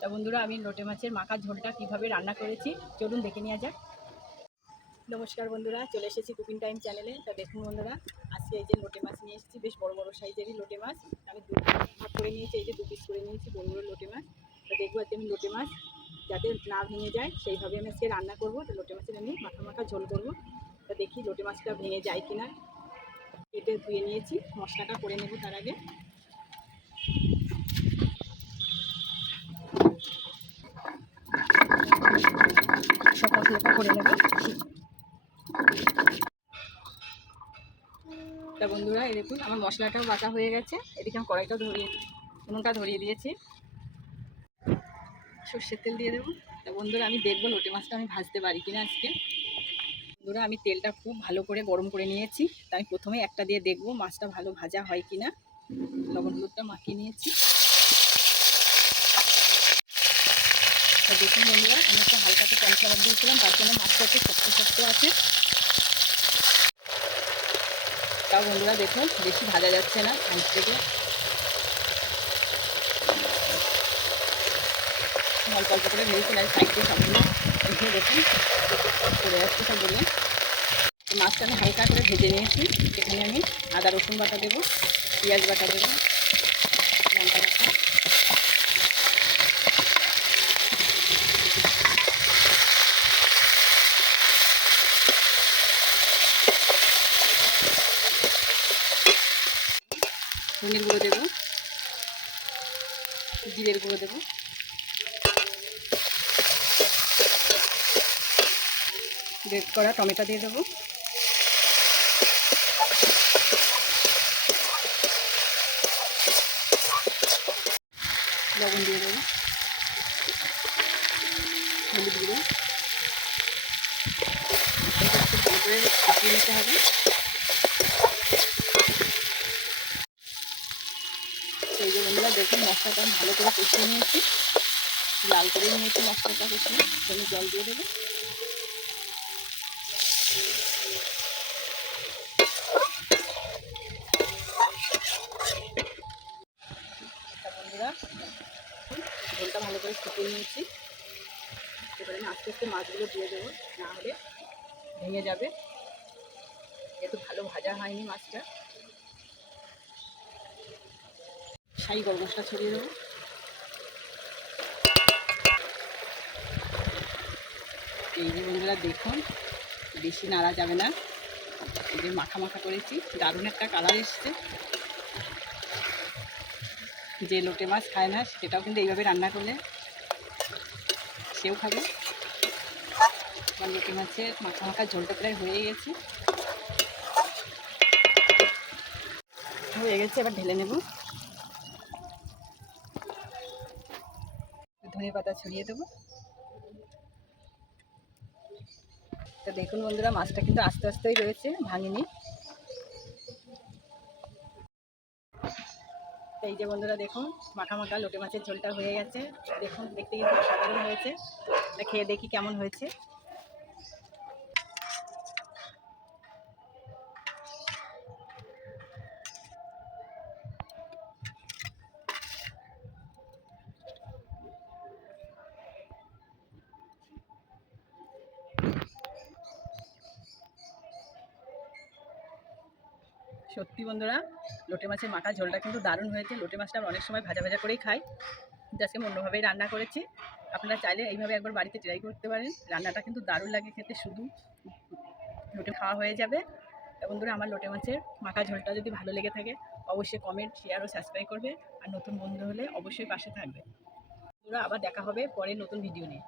তা বন্ধুরা আমি লোটে মাছের মাখার ঝোলটা কীভাবে রান্না করেছি চলুন দেখে নেওয়া যাক। নমস্কার বন্ধুরা, চলে এসেছি কুকিং টাইম চ্যানেলে। তা দেখুন বন্ধুরা, আজকে এই যে লোটে মাছ নিয়ে এসেছি, বেশ বড় বড় সাইজেরই লোটে মাছ। আমি দু ভাগ করে নিয়েছি, এই যে 2 পিস করে নিয়েছি বড় বড় লোটে মাছ। তা দেখবো আজকে আমি লোটে মাছ যাতে না ভেঙে যায় সেইভাবে আমি আজকে রান্না করবো। তো লোটে মাছের আমি মাখা মাখা ঝোল করবো। তা দেখি লোটে মাছটা ভেঙে যায় কিনা। কেটে ধুয়ে নিয়েছি, মশলাটা করে নেব তার আগে। সব মশলাটা করে নেব। তা বন্ধুরা এই দেখুন আমার মশলাটাও বাটা হয়ে গেছে। এদিকে আমি কড়াইটাও উনুনটা ধরিয়ে দিয়েছি, সর্ষের তেল দিয়ে দেবো। তা বন্ধুরা আমি দেখবো লোটে মাছটা আমি ভাজতে পারি কিনা আজকে। বন্ধুরা আমি তেলটা খুব ভালো করে গরম করে নিয়েছি। তা আমি প্রথমে একটা দিয়ে দেখবো মাছটা ভালো ভাজা হয় কিনা। লবণ হলুদটা মাখিয়ে নিয়েছি। তা দেখুন বন্ধুরা আমি একটা হালকা তো কর্নফ্লাওয়ার দিয়েছিলাম, তার জন্য মাছটা একটু শক্ত শক্ত আছে। তাও বন্ধুরা দেখুন বেশি ভাজা যাচ্ছে না, সাইড থেকে অল্প অল্প করে ভেজেছি, আর সাইড দিয়ে সবগুলো ভেজে দেখুন চলে যাচ্ছে সবগুলো। মাছটা আমি হালকা করে ভেজে নিয়েছি। এখানে আমি আদা রসুন বাটা দেবো, পেঁয়াজ বাটা দেবো, লঙ্কা বাটা, ধনের গুঁড়ো দেবো, জিরের গুঁড়ো দেবো, গ্রেট করা টমেটো দিয়ে দেবো, লবণ দিয়ে দেবো, হলুদ গুঁড়ো, খুব ভালো করে কষিয়ে নিতে হবে। সেই যে বন্ধুরা দেখুন মশলাটা আমি ভালো করে কষিয়ে নিয়েছি, লাল করে নিয়েছি মশলাটা কষিয়ে। আমি জল দিয়ে দেবো। বন্ধুরা ঝোলটা ভালো করে ফুটিয়ে নিয়েছি। এবারে আমি আস্তে আস্তে মাছগুলো দিয়ে দেবো, না হলে ভেঙে যাবে। একটু ভালো ভাজা হয়নি মাছটা। শাহি গরম মশলা ছড়িয়ে দেবো। এই যে বন্ধুরা দেখুন বেশি নাড়া যাবে না। এই যে মাখা মাখা করেছি, দারুণ একটা কালার এসছে। যে লোটে মাছ খায় না সেটাও কিন্তু এইভাবে রান্না করলে সেও খাবে। আমার লোটে মাছের মাখা মাখা ঝোলটা প্রায় হয়ে গেছে, এবার ঢেলে নেব। ধনে পাতা ছড়িয়ে দেবো। তো দেখুন বন্ধুরা মাছটা কিন্তু আস্তে আস্তেই রয়েছে, ভাঙিনি। এই যে বন্ধুরা দেখুন মাখা মাখা লোটে মাছের ঝোলটা হয়ে গেছে। দেখুন দেখতে কিন্তু অসাধারণ হয়েছে। খেয়ে দেখি কেমন হয়েছে। সত্যি বন্ধুরা লোটে মাছের মাখা ঝোলটা কিন্তু দারুণ হয়েছে। লোটে মাছটা আমরা অনেক সময় ভাজা ভাজা করেই খাই, কিন্তু আজকে অন্যভাবেই রান্না করেছি। আপনারা চাইলে এইভাবে একবার বাড়িতে ট্রাই করতে পারেন। রান্নাটা কিন্তু দারুণ লাগে খেতে, শুধু লোটে খাওয়া হয়ে যাবে। বন্ধুরা আমার লোটে মাছের মাখা ঝোলটা যদি ভালো লেগে থাকে অবশ্যই কমেন্ট, শেয়ার ও সাবস্ক্রাইব করবে। আর নতুন বন্ধু হলে অবশ্যই পাশে থাকবে। বন্ধুরা আবার দেখা হবে পরে নতুন ভিডিও নিয়ে।